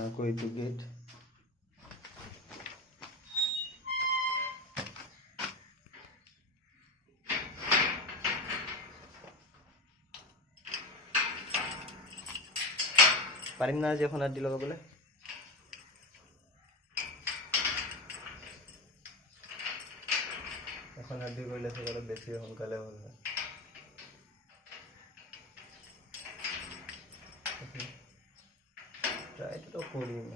আকৌ এইটো গেট পাৰিম না আজি এখন আদি লগাবলৈ এখন আদি কৰিলে চাগে বেছি সোনকালে হ'ল হয় ট্ৰাইটো কৰিম